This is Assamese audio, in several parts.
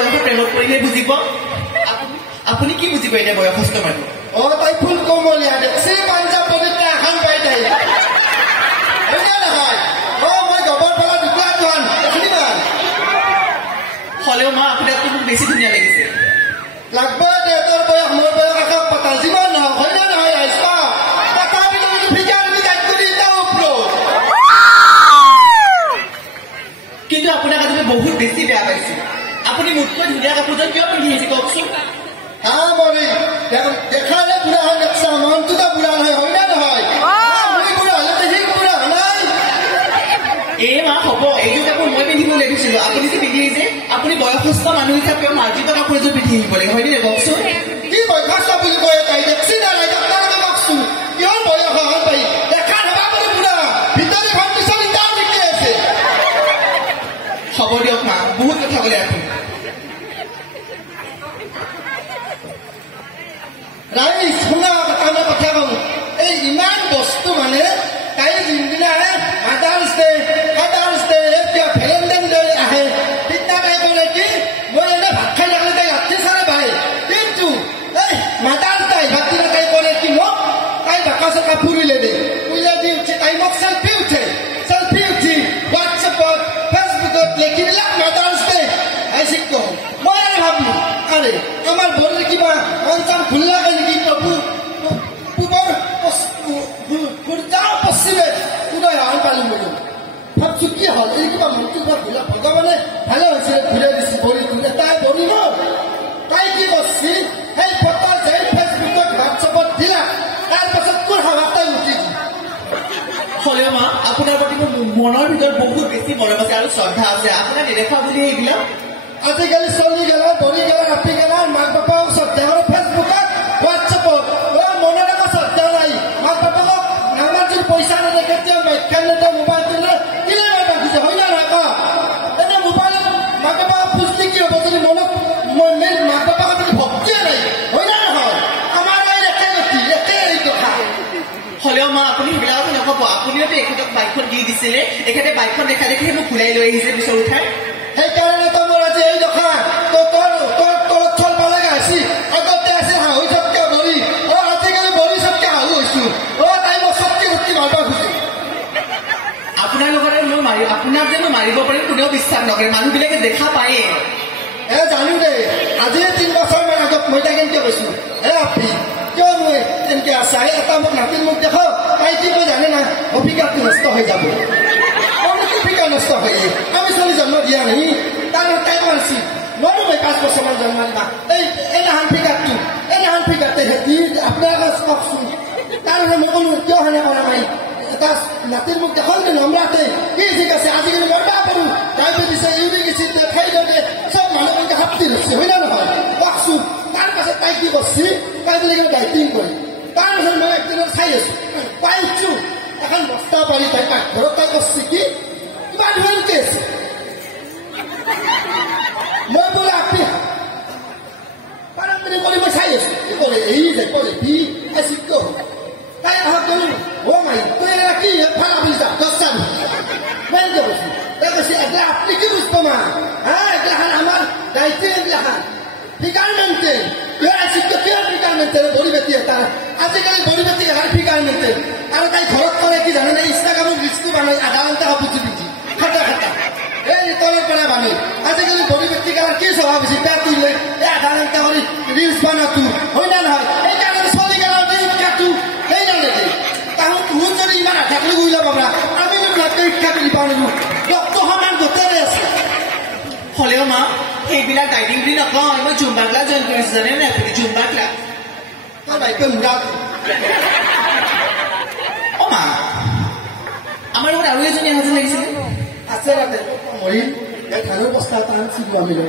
বয়সৰ প্ৰেমত পৰিলে বুজিব আপুনি কি বুজিব এতিয়া বয়সস্থ মানুহ তাই ফুল কোমলীয়া দেখছি পাঞ্জাব পদিতে এখন পাই তাই নহয় মই গবৰ পৰা দুটা যোৱান হলেও মা আপোনাকতো মোক বেছি ধুনীয়া লাগিছে লাগব দে তোৰ বয়স মোৰ বয়স আকাশ পাতাল যিমান নহওক হয় না নহয় আহিছা তথাপিতো ভিজান ভিজাই কৰি যাওঁ ওপৰত কিন্তু আপোনাক আজি মই বহুত বেছি বেয়া পাইছো আপুনি মোতকৈ ধুনীয়া কাপোৰযোৰ কিয় পিন্ধি আহিছে কওকচোন মৰি দেখালে বুঢ়া হয় দেখছা মনটোতো বুঢ়া নহয় হয় না নহয় মই বুঢ়া হলে সি বুঢ়া নাই এই মা হ'ব এইযোৰ কাপোৰ মই পিন্ধিব লাগিছিলো আপুনি যে পিন্ধি আহিছে আপুনি বয়সস্থ মানুহ হিচাপে মাৰ্জিত কাপোৰ এযোৰ পিন্ধি আহিব লাগে হয়নে কওকচোন কি বয়সস্থ বুলি কয় তাই দেখছি না নাই আপোনালোকে কওকচোন কিহৰ বয়স হ'ল পাই দেখা ধৰা কৰি বুঢ়া ভিতৰি ঘৰ পিছলি তাৰ দেখি আছে হ'ব দিয়ক মা বহুত কথা ক'লে আপুনি ৰাইজ শুনা এটা কথা কওঁ এই ইমান বস্তু মানে তাই যোনদিনা আহে মাদাৰ্ছ ডে এতিয়া ভেলেণ্টাইন ডে আহে তেতিয়া তাই ক'লে কি মই এনে ভাত খাই থাকিলে তাই ৰাতি চাৰে ভাই কিন্তু এই মাদাৰ্ছ ডে ভাত দিলে তাই ক'লে কি মোক তাই বাকা চকা ফুৰিলে দি উঠি তাই মোক চেল্ফি উঠি হোৱাটছএপত ফেচবুকত লিখি দিলাক মাদাৰ্ছ ডে শিক মই আৰু ভাবিলো আৰে আমাৰ ভৰিৰ কিবা অঞ্চল ভুল লাগে নেকি পূবৰ পশ্চিমে উদয় আন পালিম বোলো ভাবছো কি হ'ল এই কিবা মূৰ্তিৰ পৰা ভুলা ভগৱানে ভালে হৈছে ঘূৰাই দিছে ভৰিটো তাই ভৰি ন তাই কি কৰিছে সেই ফটো যে ফেচবুকত হোৱাটছএপত দিলা তাৰ পাছত তোৰ হাৱা তাই উঠি হলেও মা আপোনাৰ প্ৰতি মোৰ মনৰ ভিতৰত বহুত বেছি মৰম আছে আৰু শ্ৰদ্ধা আছে আপোনাক নেদেখা বুলি সেইবিলাক আজিকালি চলি গেলা বৰি গেলা ৰাতি গেলা মাক বাপাক শ্ৰদ্ধা কৰে ফেচবুকত হোৱাটছএপত মনত একো শ্ৰদ্ধা নাই মাক বাপাকক আমাৰ যদি পইচা নেদে কেতিয়াও বাইকখন নেদে মোবাইল দিলে কি এটা খুজে হয় না নহয় এনে মোবাইলত মাক বাপাক খুজলি কি হ'ব যদি মনত মেইন মাক বাপাকৰ যদি ভক্তিয়ে নাই হয় না নহয় আমাৰ নাই একে গতি একে এই কথা হলেও মা আপুনি সেইবিলাক নক'ব আপুনিওতো এখেতক বাইকখন দি দিছিলে এখেতে বাইকখন দেখা দেখি মোক ঘূৰাই লৈ আহিছে পিছৰ উঠাই সেইকাৰণে মোৰ আজি এই দেখা তলত চলব লগা হৈছে আগতে আছিল হাঁহু চবকে বৰি আজিকালি বৰি চবকে হাঁহু হৈছো তাই মই চবকে উঠি মাৰিব খুজো আপোনাৰ লগতে মই আপোনাক যে মই মাৰিব পাৰিম কোনেও বিশ্বাস নকৰে মানুহবিলাকে দেখা পায়ে জানো দে আজি 3 বছৰমান আগত মই তাই কেনেকে কৈছো আপি কিয় মই তেনেকে আছে এটা মোক নাতিৰ মোক দেখ তাই কি মই জানে না অভিজ্ঞতাটো নষ্ট হৈ যাব অভিজ্ঞতা নষ্ট হৈ আমি চলি জন্ম দিয়া নাই তাই মানছি মইতো 5 বছৰমান জন্ম দিবা এইদিনাখন ফিগাৰতে হেতি আপোনালোকে কওকচোন তাৰমানে মই ক'লো কিয় সেনে কৰা নাই এটা নাতিৰ মোক দেখল দে নম্ৰাতে কি ঠিক আছে আজিকালি মৰবা কৰোঁ ডায়েবেটিছে ইউৰিক এচিড থাইৰয়েড চব মানুহকে হাতী ধৰিছে হয় না নহয় কওকচোন তাৰ পাছত তাই কি কৰিছে তাই বুলি কিনে ডাইটিং কৰি তাৰ পাছত মই একদিনত চাই আছো পাইছো এখন বস্তা পাৰি তাই পাকঘৰত তাই কৰিছে কি কিবা ধৰণকে আছে মই বোলে আপি পাৰম্পৰিক কৰি মই চাই আছো ক'লে এই যে ক'লে কি আছে কিয় তাই আহক গ'লো মাই তই কি ফালা বুলি যা 10 চান মেন গৈছো তাই কৈছে এতিয়া আপনি কি বুঝবো মা এগলাখান আমার দায়িত্ব এগলাখান ফিগার মেনটেন ফিগার মেনটেন বড়ি বেটি এটা আজিকালি বড়ি বেটি এখানে ফিগার মেনটেন আর তাই ঘরত করে কি জানে না ইনস্টাগ্রামের রিলসটো বানাই আধা ঘন্টা বুঝি বুঝি খাটা এই তলের পৰা বানাই আজিকালি বড়ি বেটি কার কি স্বভাব আছে পেট তুললে আধা ঘন্টা করে রিলস বানাতো হয় না নহয় এই কারণে চলি গেল রিলস কাটু এই না নাকি তাহলে তুই যদি ইমান আঠাকলি গইলা বাবা আমি তো লাগতে শিক্ষা দি পাও না রক্ত সমান গোটেই আছে হলেও মা সেইবিলাক ডাইটিং বুলি নকওঁ মই জুম্বা ক্লাছ জইন কৰিছো জানে নে আপুনি জুম্বা ক্লাছ তই বাইকে মুৰা মা আমাৰ লগত আৰু এজনী এজন লাগিছিল আছে ৰাতে মৰিল এই খানৰ বস্তা এটা চিগু আমি লৈ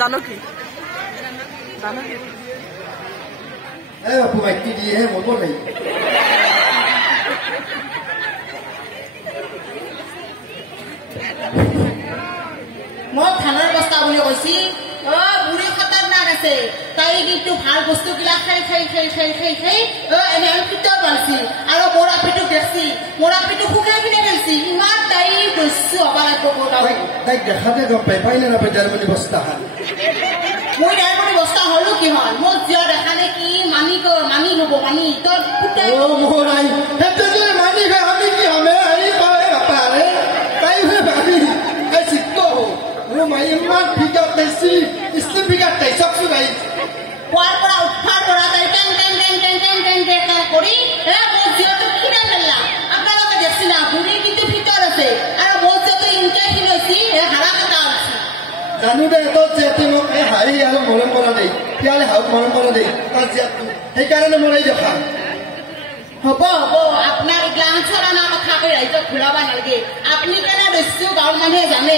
জানো কি আপু মাইকি দিয়ে মতো নাই মই খানাৰ বস্তা বুলি কৈছি বুঢ়ী খতৰনাক আছে তাই কিন্তু ভাল বস্তুবিলাক খাই এনে ভিতৰ বানছি আৰু বৰ আপিটোক দেখছি মোৰ আপীটো শুকাই কিনে পেলছি ইমান তাই দস্যু হবা লাগব তাইক দেখাতে গম পাই নে নাপাই ডালমণি বস্তা খান মই ডালমণি বস্তা হলো কি হল মোৰ জিয়া দেখালে কি মানি লব মানি তোর ফুটাই ও মোর আই হেতে যদি মানি গে আমি কি হবে আই পারে পারে তাই হে ভাবি আই সিদ্ধ হো ও মাই ইমান ফিগার দেছি ইসলিম ফিগার তাই সকসু গাই কোয়ার পড়া উঠার পড়া তাই টেন করি মোর জিয়া তো কিনা ফেললাম আপনারা দেখছি না বুড়ি কিন্তু ভিতর আছে আর মোর জিয়া তো ইনজেকশন হইছি হারা কাটা আছে জানো দে তো যেতে মোক এই হাই আর মরম করা দেই পিয়ালে হাউ মরম করা দেই তার জিয়াত সেই কারণে মরাই দেখা হব আপনার গ্লান ছড়ানা কথা কই রাইজ ঘুরাবা নালগে আপনি কেন দস্যু গাঁৱৰ মানুহে জানে